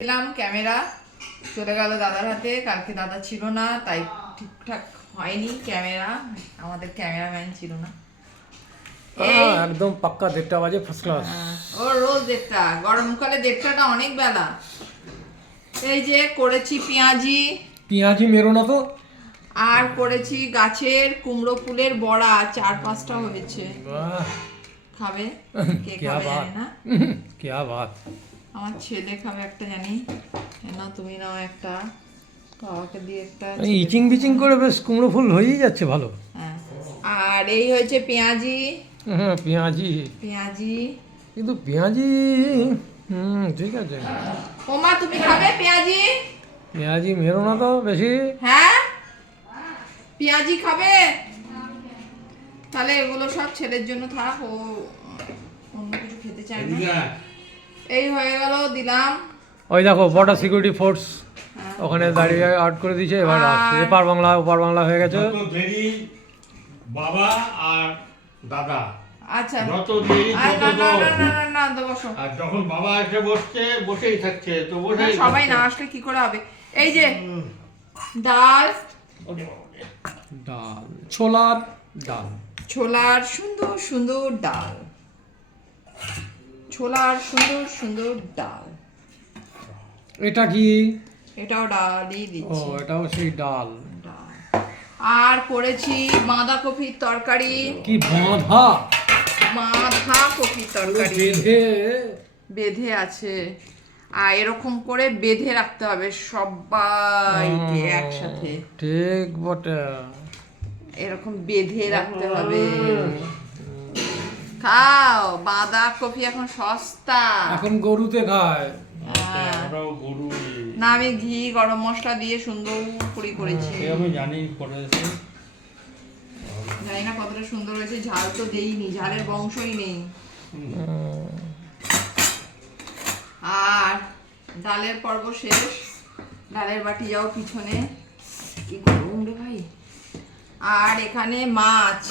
এলাম ক্যামেরা চলে গেল দাদার হাতে কালকে দাদা ছিল না তাই ঠিকঠাক হয়নি ক্যামেরা আমাদের ক্যামেরাম্যান ছিল না। একদম পাক্কা দেড়টা বাজে ফার্স্ট হ্যাঁ, ক্লাস ও রোজ দেড়টা গরমকালে দেড়টাটা অনেক বেলা। এই যে করেছি পেঁয়াজি। পেঁয়াজি মেরো না তো। আর করেছি গাছের কুমড়ো ফুলের বড়া চার পাঁচটা হয়েছে। খাবে? কে খাবে না। কে বাত আমার ছেলে খাবে একটা জানি। না তুমি নাও একটা। বাবাকে দিয়ে একটা ইচিং বিচিং করে বেশ কুমড়ো ফুল হয়েই যাচ্ছে ভালো। হ্যাঁ। আর এই হয়েছে পেঁয়াজি। হ্যাঁ পেঁয়াজি। পেঁয়াজি। কিন্তু পেঁয়াজি হুম ঠিক আছে। ওমা তুমি খাবে পেঁয়াজি? পেঁয়াজি মেরো না তো বেশি। হ্যাঁ? পেঁয়াজি খাবে? তাহলে এগুলো সব ছেলের জন্য থাক ও অন্য কিছু খেতে চায় না। এই হয়ে গেল দিলাম। ওই দেখো বর্ডার সিকিউরিটি ফোর্স হ্যাঁ। ওখানে দাঁড়িয়ে আউট করে দিয়েছে এবার আসছে। আর- এপার বাংলা ওপার বাংলা হয়ে গেছে। যত দেরি বাবা আর দাদা আচ্ছা। যত দেরি আর তত না না না না না না বসো। আর যখন বাবা এসে বসছে বসেই থাকছে তো বসেই সবাই না আসলে কি করে হবে? এই যে ডাল ডাল ছোলার ডাল। ছোলার সুন্দর সুন্দর ডাল। ছোলার সুন্দর সুন্দর ডাল। এটা কি? এটাও ডালই ও দিচ্ছি। এটাও সেই ডাল। ডাল। আর করেছি বাঁধাকপির তরকারি। কি বাঁধা? বাঁধা কপির তরকারি। বেঁধে? বেঁধে আছে। আর এরকম করে বেঁধে রাখতে হবে সবাইকে একসাথে। ঠিক বটে। এরকম বেঁধে রাখতে হবে। খাও বাঁধাকপি এখন সস্তা। এখন গরুতে খায়। হ্যাঁ। আমরাও গরু না আমি ঘি গরম মশলা দিয়ে সুন্দর করে করেছি। সে আমি জানি করেছে জানি না কতটা সুন্দর হয়েছে ঝাল তো দেইনি ঝালের বংশই নেই। আর ডালের পর্ব শেষ ডালের বাটি যাও পিছনে। কি গরম ভাই। আর এখানে মাছ।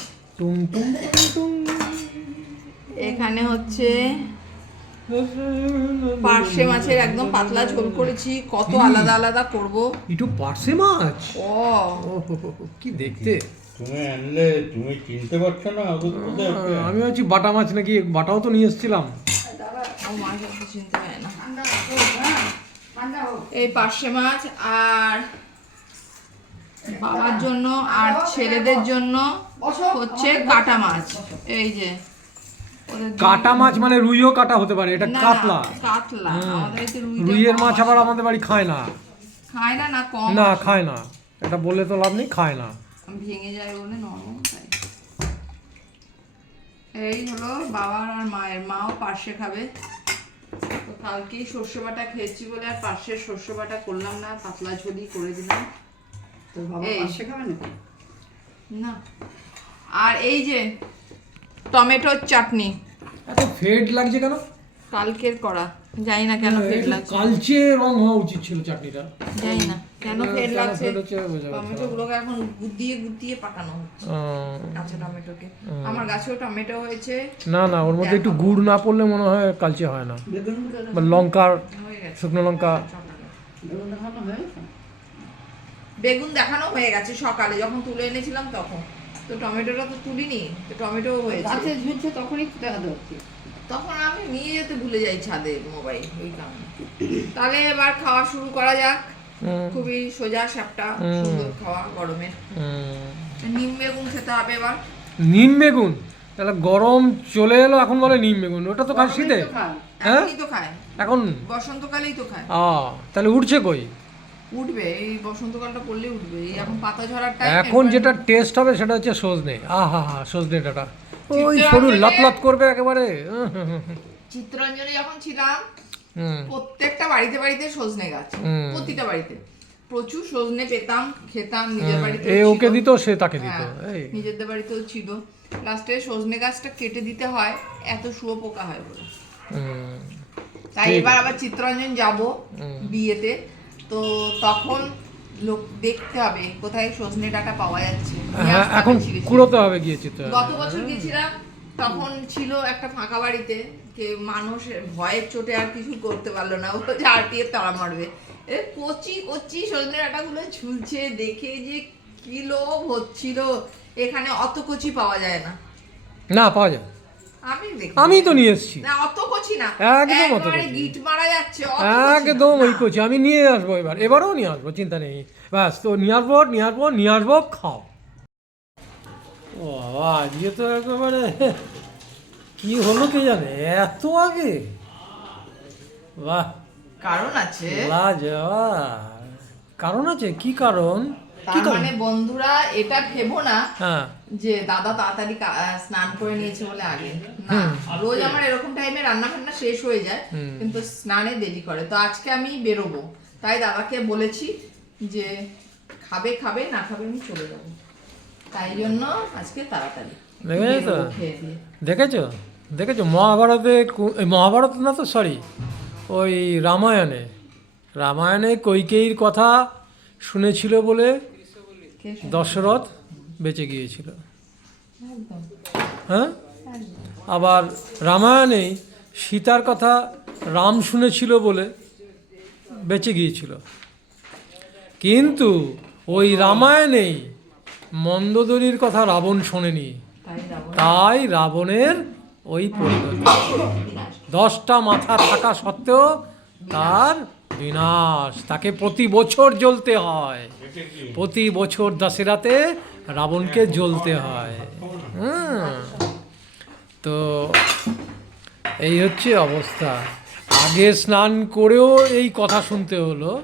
এখানে হচ্ছে পার্শে মাছের একদম পাতলা ঝোল করেছি কত আলাদা আলাদা করব। একটু পার্সে মাছ? ও। কি দেখতে? তুমি আনলে তুমি চিনতে পারছ না আমি ভাবছি বাটা মাছ নাকি বাটাও তো নিয়ে এসেছিলাম। এই পার্শে মাছ আর বাবার জন্য আর ছেলেদের জন্য হচ্ছে কাটা মাছ। এই যে কাটা মাছ। মানে রুইও কাটা হতে পারে এটা না, না, কাতলা। কাতলা। রুইটা রুইয়ের মাছ আবার। আমাদের বাড়ি খায় না। খায় না না কম। না। খায় না। এটা বললে তো লাভ নেই খায় না। ভেঙে যায় বলে নরম তাই। এই হলো বাবার আর মায়ের মাও পার্শ্বে খাবে। তো কালকেই সর্ষে বাটা খেয়েছি বলে আর পার্শ্বের সর্ষে বাটা করলাম না পাতলা ঝোলই করে দিলাম। তোর বাবা এই। খাবে নাকি? না। আর এই যে টমেটোর চাটনি। এত ফেড লাগছে কেন? কালকের করা জানি না কেন একটু লাগছে। কালচে রং হওয়া উচিত ছিল চাটনিটা। জানি না কেন ফেট কেন লাগছে। ফেট হচ্ছে বোঝা যাচ্ছে না। টমেটো গুলোকে এখন গুদিয়ে গুদিয়ে পাকানো হচ্ছে। কাঁচা টমেটোকে। আমার গাছেও টমেটো হয়েছে। না না ওর মধ্যে একটু গুড় না পড়লে মনে হয় কালচে হয় না। বা লঙ্কার শুকনো লঙ্কা। বেগুন দেখানো হয়ে গেছে সকালে যখন তুলে এনেছিলাম তখন। তো টমেটোটা তো তুলিনি তো টমেটো হয়েছে। গাছে ঝুলছে তখনই দেখাতে হচ্ছে তখন আমি নিয়ে যেতে ভুলে যাই ছাদে মোবাইল ওই কারণে। তাহলে এবার খাওয়া শুরু করা যাক। খুবই সোজা সাপটা সুন্দর খাওয়া গরমে। হুম। নিম বেগুন খেতে হবে এবার। নিম বেগুন? তাহলে গরম চলে এলো এখন বলে নিম বেগুন। ওটা তো খায় শীতে? গরমেই তো খায়। হ্যাঁ? তো খায়। এখন? বসন্তকালেই তো খায়। আ তাহলে উঠছে কই? উঠবে এই বসন্তকালটা পড়লে উঠবে এই এখন পাতা ঝরার টাইম এখন যেটা টেস্ট হবে সেটা হচ্ছে সজনে। আহা হা সজনে ডাটা ওই সরু লাত লাত করবে একেবারে। চিত্তরঞ্জনে যখন ছিলাম প্রত্যেকটা বাড়িতে বাড়িতে সজনে গাছ প্রতিটা বাড়িতে। প্রচুর সজনে পেতাম খেতাম নিজের বাড়িতে এ ওকে দিত সে তাকে দিত। এই। নিজেদের বাড়িতেও ছিল। লাস্টে সজনে গাছটা কেটে দিতে হয় এত শুয়োপোকা হয় বলে। তাই এবার আবার চিত্তরঞ্জন যাব বিয়েতে। তো তখন লোক দেখতে হবে কোথায় সজনে ডাটা পাওয়া যাচ্ছে। হ্যাঁ এখন। কুড়োতে হবে গিয়েছি তো গত বছর গেছিলাম তখন ছিল একটা ফাঁকা বাড়িতে কে মানুষ ভয়ের চোটে আর কিছু করতে পারল না ও ঝাড়টিয়ে তাড়া মারবে। এ কচি কচি সজনে ডাঁটাগুলো ঝুলছে দেখে যে কি লোভ হচ্ছিল। এখানে অত কচি পাওয়া যায় না। না পাওয়া যায় আমি তো নিয়ে এসেছি। কচি একদম অত কচি। কচি। একদম ওই। করছি আমি নিয়ে আসব এবার। এবারও নিয়ে আসব চিন্তা নেই। ব্যাস তো নিয়ে আসব নিয়ে আসব নিয়ে আসব খাও। ও বাবা আজকে তো একেবারে কি হলো কে জানে? এত আগে? বাহ। কারণ আছে। কারণ আছে? কি কারণ? তার মানে বন্ধুরা এটা ভেবো না হ্যাঁ। যে দাদা তাড়াতাড়ি স্নান করে নিয়েছে বলে আগে। না রোজ আমার এরকম টাইমে রান্না ফান্না শেষ হয়ে যায় কিন্তু স্নানে দেরি করে। তো আজকে আমি বেরোবো। তাই দাদাকে বলেছি যে খাবে খাবে না খাবে আমি চলে যাব। তাই জন্য আজকে তাড়াতাড়ি। দেখেছ? দেখেছ? দেখেছ? মহাভারতে মহাভারত না তো সরি ওই রামায়ণে। রামায়ণে কৈকেয়ীর কথা শুনেছিল বলে। দশরথ বেঁচে গিয়েছিল। হ্যাঁ? আবার রামায়ণে সীতার কথা রাম শুনেছিল বলে বেঁচে গিয়েছিল। কিন্তু ওই রামায়ণেই মন্দোদরির কথা রাবণ শোনেনি। তাই তাই রাবণের ওই পরিণতি। দশটা মাথা থাকা সত্ত্বেও তার বিনাশ তাকে প্রতি বছর জ্বলতে হয়। প্রতি বছর দশেরাতে রাবণকে জ্বলতে হয়। হ্যাঁ। তো এই হচ্ছে অবস্থা। আগে স্নান করেও এই কথা শুনতে হলো।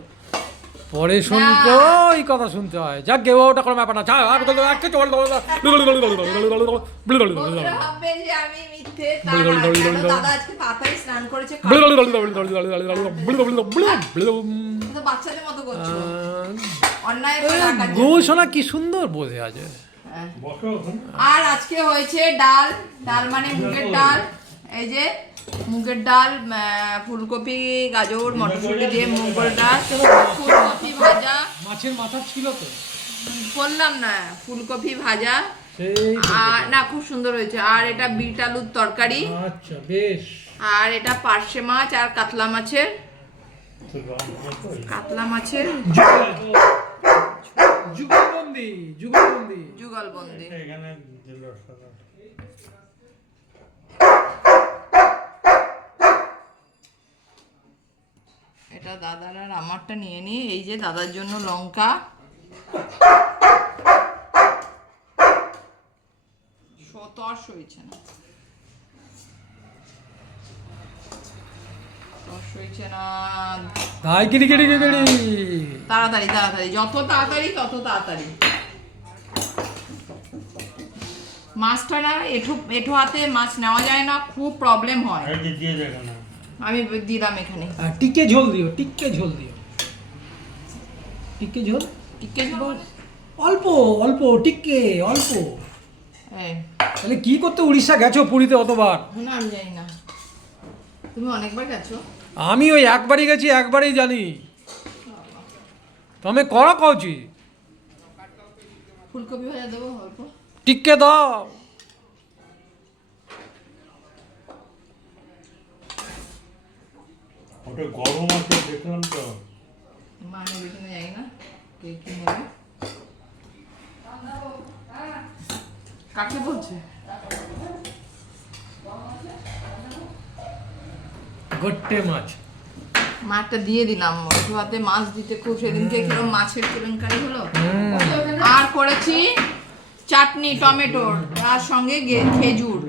পরে শুনতেও এই কথা শুনতে হয়। যাক গে ওটা কোনো ব্যাপার না যা, আর বলো, আর কিছু বলো না। বন্ধুরা ভাববে যে আমি মিথ্যে তা না, কেন? দাদা আজকে তাড়াতাড়ি স্নান করেছে তো বাচ্চাদের মতো করছ। অন্যায় করে রাখার জন্য। গৌসোনা কি সুন্দর বোঝে আছে হ্যাঁ। আর আজকে হয়েছে ডাল ডাল মানে মুগের ডাল। এই যে মুগের ডাল ফুলকপি গাজর মটরশুঁটি দিয়ে মুগের ডাল ফুলকপি ভাজা। মাছের মাথা ছিল তো। বললাম না ফুলকপি ভাজা। আর না খুব সুন্দর হয়েছে। আর এটা বিট আলুর তরকারি। আচ্ছা বেশ। আর এটা পার্শে মাছ আর কাতলা মাছের? কাতলা মাছের। যুগলবন্দি যুগলবন্দি। যুগলবন্দি। এখানে এটা দাদার আর আমারটা নিয়ে নি এই যে দাদার জন্য লঙ্কা। হয়েছে না। তাড়াতাড়ি তাড়াতাড়ি যত তাড়াতাড়ি তত তাড়াতাড়ি। মাছটা না এঠো এঠো হাতে মাছ নেওয়া যায় না খুব প্রবলেম হয়। দিয়ে দেখো না। আমি দিলাম এখানে। টিকে ঝোল দিও টিকে ঝোল দিও। টিকে ঝোল? টিকে ঝোল অল্প অল্প টিকে অল্প। তাহলে কি করতে উড়িষ্যা গেছো পুরীতে অতবার? না আমি জানি না। তুমি অনেকবার গেছো? আমি ওই একবারই গেছি একবারই জানি। তুমি করা কওছি ফুলকপি ভাজা দেবো অল্প। টিকে দাও। ওটা গরম আছে দেখলাম তো। মা আমি এখানে যাই না কে কি নেবে কাকে বলছে? গট্টে মাছ। মাছটা দিয়ে দিলাম একটু মাছ দিতে খুব সেদিনকে কীরকম মাছের কেলেঙ্কারি হলো। আর করেছি চাটনি টমেটোর তার সঙ্গে খেজুর।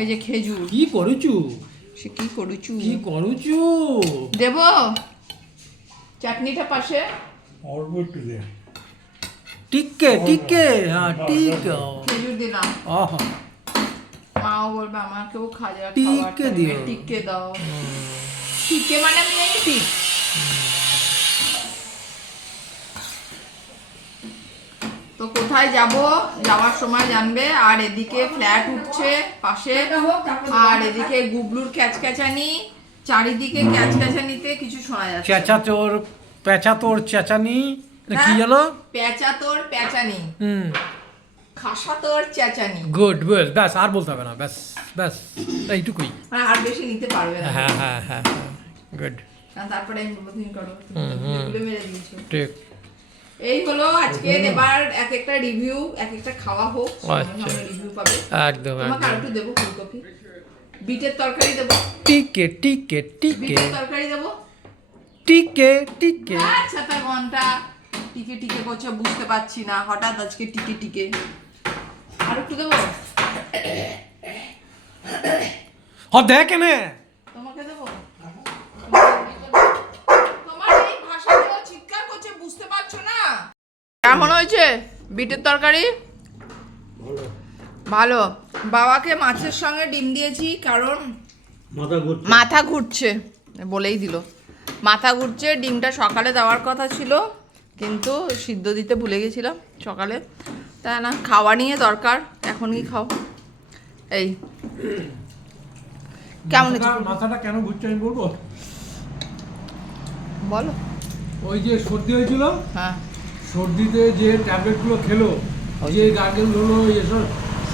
এই যে খেজুর। কি করুচু সে কি করুচু? কি করুচু? দেব চাটনিটা পাশে। অল্প একটু দে। টিকে টিকে হ্যাঁ টিকে খেজুর দিলাম। আহা। মাও বলবে আমাকেও খাজা time দিও। টিক্কে দাও। টিক্কে মানে আমি জানি তো কোথায় যাব? যাওয়ার সময় জানবে। আর এদিকে ফ্ল্যাট উঠছে পাশে। আর এদিকে গুবলুর ক্যাচক্যাচানি। চারিদিকে ক্যাচক্যাচানিতে কিছু শোনা যাচ্ছে। চেঁচা তোর পেঁচা তোর চেঁচানি কি হ্যাঁ। জানো পেঁচা তোর পেঁচানি হুম। খাসা তো আর চেঁচানি গুড গুড। ব্যাস আর বলতে হবে না। ব্যাস ব্যাস। এইটুকুই। মানে আর বেশি নিতে পারবে না। হ্যাঁ হ্যাঁ হ্যাঁ গুড। তারপরে আমি করো ঠিক। এই হলো আজকে এবার এক একটা রিভিউ এক একটা খাওয়া হোক আচ্ছা। রিভিউ পাবে। একদম তোমাকে আর একটু দেবো ফুলকপি। বিটের তরকারি দেবো। টিকে টিকে টিকে। বিটের তরকারি দেবো। টিকে টিকে। আচ্ছা তা ঘণ্টা টিকে টিকে করছে বুঝতে পারছি না। হঠাৎ আজকে টিকে টিকে। আর একটু দেবো? হ দেখ নে তোমাকে দেবো তোমার এই ভাষা যে ও চিৎকার করছে বুঝতে পারছ না কেমন হয়েছে? বিটের তরকারি? ভালো। বাবাকে মাছের সঙ্গে ডিম দিয়েছি কারণ মাথা ঘুরছে। বলেই দিল। মাথা ঘুরছে ডিমটা সকালে দেওয়ার কথা ছিল কিন্তু সিদ্ধ দিতে ভুলে গেছিলাম সকালে। তাই না খাওয়া নিয়ে দরকার এখন কি খাও? এই। কেমন মাথাটা- কেন ঘুরছে আমি বলব? বলো। ওই যে সর্দি হয়েছিল হ্যাঁ। সর্দিতে যে ট্যাবলেটগুলো খেলো যে গার্জেন হলো এসব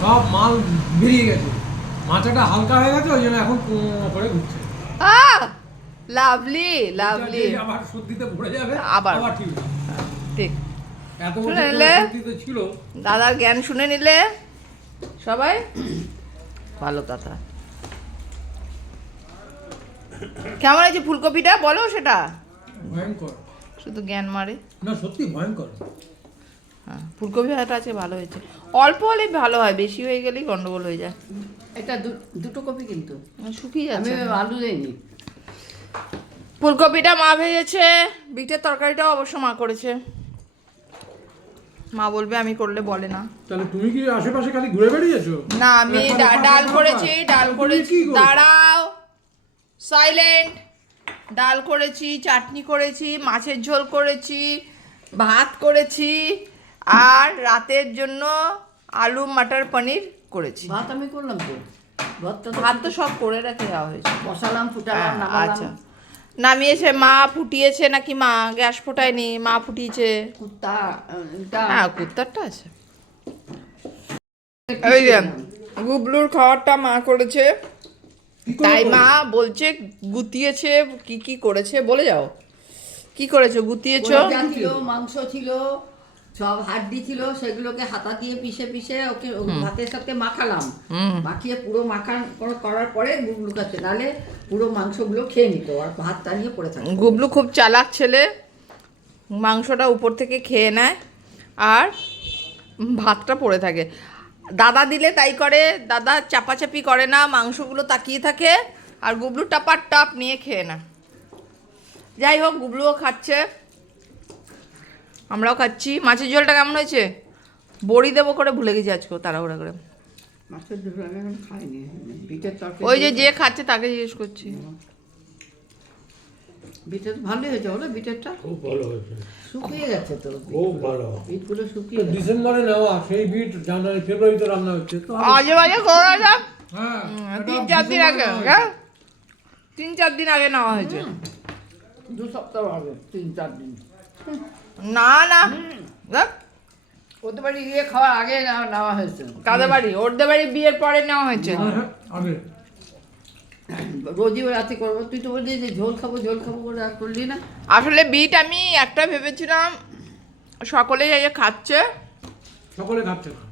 সব মাল বেরিয়ে গেছে। মাথাটা হালকা হয়ে গেছে ওই জন্য এখন করে ঘুরছে। Lovely lovely. আবার সর্দিতে ভরে যাবে আবার। আবার ঠিক ঠিক। এত বছর? ছিল। দাদার জ্ঞান শুনে নিলে? সবাই? ভালো কথা কেমন হয়েছে ফুলকপিটা? বলো সেটা। ভয়ঙ্কর। শুধু জ্ঞান মারে। না সত্যি ভয়ঙ্কর। হ্যাঁ ফুলকপি হাটা আছে ভালো হয়েছে। অল্প হলে ভালো হয় বেশি হয়ে গেলেই গন্ডগোল হয়ে যায়। এটা দুটো কপি কিন্তু। শুকিয়ে যাচ্ছে। আমি আলু দেয়নি ফুলকপিটা মা ভেজেছে বিটের তরকারিটাও অবশ্য মা করেছে। মা বলবে আমি করলে বলে না। তাহলে তুমি কি আশেপাশে খালি ঘুরে বেরিয়েছো না আমি ডাল করেছি ডাল করেছি। কি দাঁড়াও সাইলেন্ট ডাল করেছি চাটনি করেছি মাছের ঝোল করেছি ভাত করেছি আর রাতের জন্য আলু মাটার পনির করেছি। ভাত আমি করলাম তো। ভাত তো সব করে রেখে দেওয়া হয়েছে। বসালাম ফুটালাম হ্যাঁ, আচ্ছা। নামিয়েছে মা ফুটিয়েছে নাকি মা? গ্যাস ফোটায়নি মা ফুটিয়েছে। কুত্তা হ্যাঁ কুত্তারটা আছে। যে গুবলুর খাবারটা মা করেছে। তাই মা বলছে গুতিয়েছে কি কি করেছে বলে যাও। কি করেছ গুতিয়েছো? ছিল মাংস ছিল সব হাড্ডি ছিল সেগুলোকে হাতা দিয়ে পিষে পিষে ওকে ভাতের সাথে মাখালাম। মাখিয়ে পুরো মাখান কর- করার পরে গুগলু কাছে নালে পুরো মাংসগুলো খেয়ে নিত আর ভাতটা নিয়ে পড়ে থাকতো। গুবলু খুব চালাক ছেলে মাংসটা উপর থেকে খেয়ে নেয় আর ভাতটা পড়ে থাকে। দাদা দিলে তাই করে দাদা চাপাচাপি করে না মাংসগুলো তাকিয়ে থাকে আর গুবলু টাপার টাপ নিয়ে খেয়ে না। যাই হোক গুবলুও খাচ্ছে আমরাও খাচ্ছি। মাছের ঝোলটা কেমন হয়েছে? বড়ি দেবো করে ভুলে গেছি আজকেও তাড়াহুড়া করে। ওই যে যে খাচ্ছে তাকে জিজ্ঞেস করছি। বিটের ভালোই হয়েছে বলো বিটেরটা? খুব ভালো হয়েছে। শুকিয়ে গেছে তো খুব ভালো। বিটগুলো শুকিয়ে গেছে। ডিসেম্বরে নেওয়া সেই বিট জানুয়ারি ফেব্রুয়ারিতে রান্না হচ্ছে। তো আজে বাজে করে না হ্যাঁ তিন চার দিন আগে হ্যাঁ? তিন চার দিন আগে নেওয়া হয়েছে। দু সপ্তাহ আগে তিন চার দিন। না না। দেখ, ওদের বাড়ি গিয়ে খাওয়ার আগে নেওয়া হয়েছে। কাদের বাড়ি? ওরদের বাড়ি বিয়ের পরে নেওয়া হয়েছে। হ্যাঁ, হ্যাঁ, আগে। রোজই রাতে করব। তুই তো বললি যে ঝোল খাব ঝোল খাব করে আর করলি না। আসলে বিট আমি একটা ভেবেছিলাম সকলেই এই যে খাচ্ছে। সকলে খাচ্ছে না।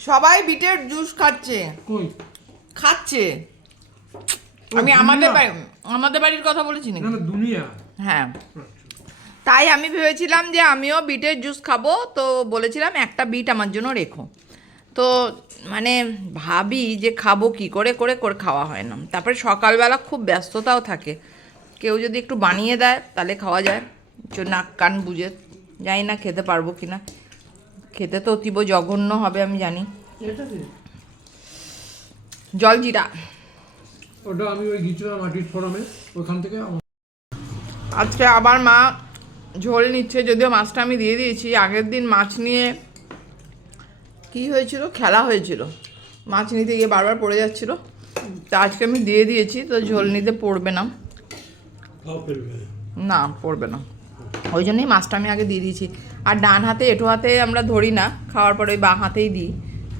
সবাই বিটের জুস খাচ্ছে। খাচ্ছে। আমি আমাদের বাড়ি আমাদের বাড়ির কথা বলেছি না না দুনিয়া। হ্যাঁ। তাই আমি ভেবেছিলাম যে আমিও বিটের জুস খাব তো বলেছিলাম একটা বিট আমার জন্য রেখো। তো মানে ভাবি যে খাব কি করে করে করে খাওয়া হয় না। তারপরে সকালবেলা খুব ব্যস্ততাও থাকে। কেউ যদি একটু বানিয়ে দেয় তাহলে খাওয়া যায়। যে নাক কান বুঝে জানি না খেতে পারব কি না। খেতে তো অতীব জঘন্য হবে আমি জানি। জলজিরা ওটা আমি ওই গিয়েছিলাম মাটির ফোরামে ওখান থেকে আমার আজকে আবার মা ঝোল নিচ্ছে যদিও মাছটা আমি দিয়ে দিয়েছি। আগের দিন মাছ নিয়ে কি হয়েছিল? খেলা হয়েছিল। মাছ নিতে গিয়ে বারবার পড়ে যাচ্ছিল। তা আজকে আমি দিয়ে দিয়েছি তো ঝোল নিতে পড়বে না। না। পড়বে না। ওই জন্যই মাছটা আমি আগে দিয়ে দিয়েছি। আর ডান হাতে এটো হাতে আমরা ধরি না খাওয়ার পরে ওই বাঁ হাতেই দিই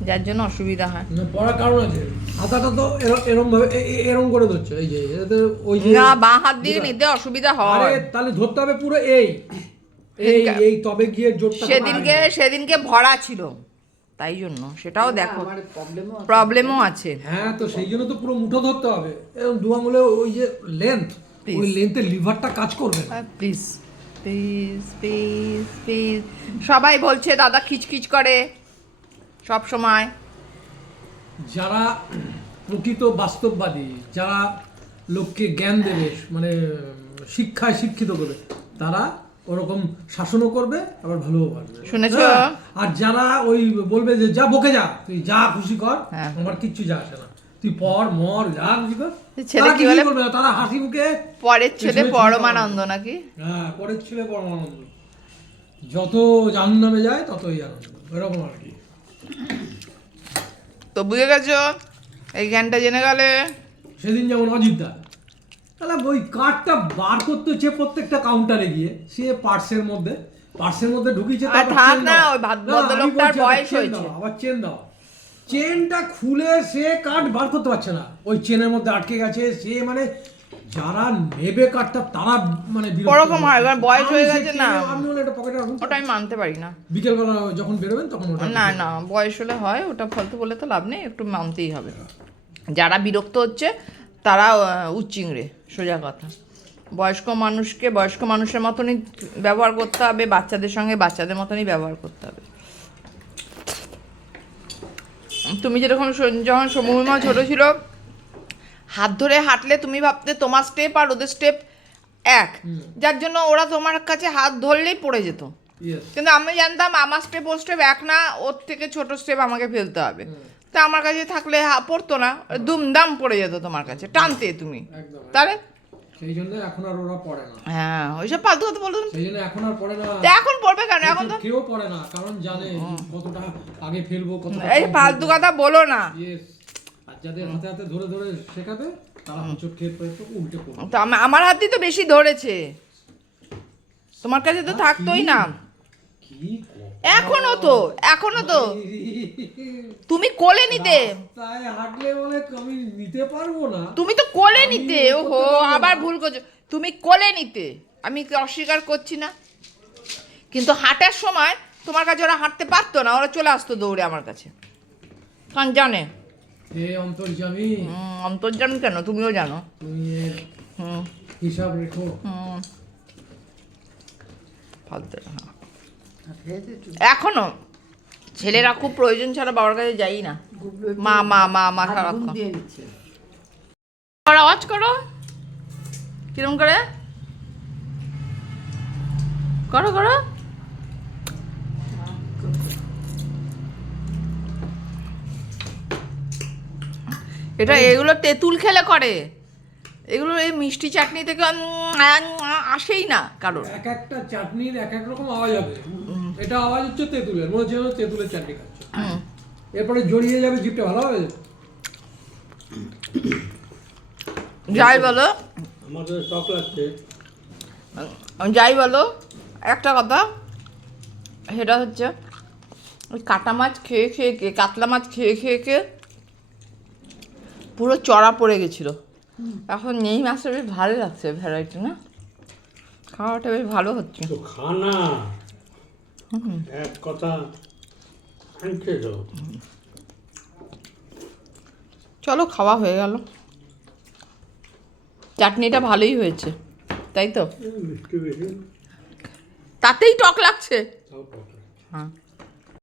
যার জন্য অসুবিধা হয়। না, পড়ার কারণ আছে। হাতাটা তো এর- ভাবে এ- এ- করে ধরছো এই যে ওই যে না বাঁ হাত দিয়ে নিতে অসুবিধা হয়। তাহলে ধরতে হবে পুরো এই। এই এই তবে গিয়ে জোরটা সেদিনকে সেদিনকে ভরা ছিল। তাই জন্য। সেটাও দেখো। প্রবলেমও আছে। হ্যাঁ তো সেই জন্য তো পুরো মুঠো ধরতে হবে। এরকম দু আঙুলে ওই যে লেন্থ ওই লেন্থে লিভারটা কাজ করবে প্লিজ প্লিজ প্লিজ প্লিজ সবাই বলছে দাদা খিচখিচ করে। সব সময়। যারা প্রকৃত বাস্তববাদী যারা লোককে জ্ঞান দেবে মানে শিক্ষায় শিক্ষিত করবে তারা ওরকম শাসনও করবে আবার ভালোও পারবে। শুনেছো? হ্যাঁ, আর যারা ওই বলবে যে যা বকে যা তুই যা খুশি কর হ্যাঁ। আমার কিচ্ছু যা আসে না। তুই পর মর যা খুশি কর। ছেলে কি বলে? তারা হাসি মুখে পরের ছেলে পরমানন্দ নাকি? হ্যাঁ পরের ছেলে পরমানন্দ। যত জাহান নামে যায় ততই আনন্দ। এরকম আর কি। তো বুঝে গেছো? এই জ্ঞানটা জেনে গেলে? সেদিন যেমন অজিতদা তাহলে ওই কার্ডটা বার করতে হচ্ছে প্রত্যেকটা কাউন্টারে গিয়ে। সে পার্সের মধ্যে। পার্সের মধ্যে ঢুকিয়েছে আবার চেন দাও চেনটা খুলে সে কার্ড বার করতে পারছে না। ওই চেনের মধ্যে আটকে গেছে সে মানে যারা নেবে কার্ডটা তারা মানে ওরকম হয়, এবার বয়স হয়ে গেছে না। আমি বলে এটা পকেটে রাখুন। ওটা আমি মানতে পারি না। বিকেলবেলা যখন বেরোবেন তখন ওটা না না বয়স হলে হয় ওটা ফালতু বলে তো লাভ নেই একটু মানতেই হবে। যারা বিরক্ত হচ্ছে তারা উচ্চিংড়ে সোজা কথা। বয়স্ক মানুষকে বয়স্ক মানুষের মতনই ব্যবহার করতে হবে বাচ্চাদের সঙ্গে বাচ্চাদের মতনই ব্যবহার করতে হবে। তুমি যেরকম যখন সমুমা ছোট ছিল হাত ধরে হাঁটলে তুমি ভাবতে তোমার স্টেপ আর ওদের স্টেপ এক। যার জন্য ওরা তোমার কাছে হাত ধরলেই পড়ে যেত। কিন্তু আমি জানতাম আমার স্টেপ ও স্টেপ এক না ওর থেকে ছোট স্টেপ আমাকে ফেলতে হবে। তা আমার কাছে থাকলে পড়তো না দুমদাম পড়ে যেত তোমার কাছে টানতে তুমি। তাহলে? সেই জন্য এখন আর ওরা পড়ে না। হ্যাঁ ওইসব ফালতু কথা বলতো সেই জন্য এখন আর পড়ে না। তা এখন পড়বে কেন? এখন তো কেউ পড়ে না কারণ জানে কতটা আগে ফেলব কতটা এই ফালতু কথা বলো না। আর যাদের হাতে হাতে ধরে ধরে শেখাবে তারা হোঁচট খেয়ে পড়ে তো উল্টে পড়বে। তো আমার হাতই তো বেশি ধরেছে। তোমার কাছে তো থাকতোই না। কি এখনও তো এখনও তো। তুমি কোলে নিতে। তাই হাঁটলে বলে আমি নিতে পারব না? তুমি তো কোলে নিতে ওহো আবার ভুল করছ। তুমি কোলে নিতে আমি কি অস্বীকার করছি না? কিন্তু হাঁটার সময় তোমার কাছে ওরা হাঁটতে পারতো না ওরা চলে আসতো দৌড়ে আমার কাছে। কারণ জানে। হে অন্তর্জামী হুম, অন্তর্জামী কেন? তুমিও জানো। হিসাব রেখো। হুম। ফালতু। হ্যাঁ। এখনও? ছেলেরা খুব প্রয়োজন ছাড়া বাবার কাছে যাই না। মা মা মা মা সারাক্ষণ। আওয়াজ করো। কিরম করে? করো করো। এটা এগুলো তেঁতুল খেলে করে। এগুলো এই মিষ্টি চাটনি থেকে আসেই না কারোর। এক একটা চাটনির এক এক রকম আওয়াজ হবে। এটা আওয়াজ হচ্ছে তেঁতুলের মনে হচ্ছে যেন তেঁতুলের চাটনি খাচ্ছে। এরপরে জড়িয়ে যাবে জিপটা ভালো হবে? যাই বলো। আমাদের শখ লাগছে। যাই বলো। একটা কথা সেটা হচ্ছে ওই কাটা মাছ খেয়ে খেয়ে খেয়ে কাতলা মাছ খেয়ে খেয়ে খেয়ে পুরো চড়া পড়ে গেছিল। এখন নেই মাছটা বেশ ভালো লাগছে ভ্যারাইটি না? খাওয়াটা বেশ ভালো হচ্ছে। খানা এক কথা চলো খাওয়া হয়ে গেল। চাটনিটা ভালোই হয়েছে তাই তো? তাতেই টক লাগছে। হ্যাঁ।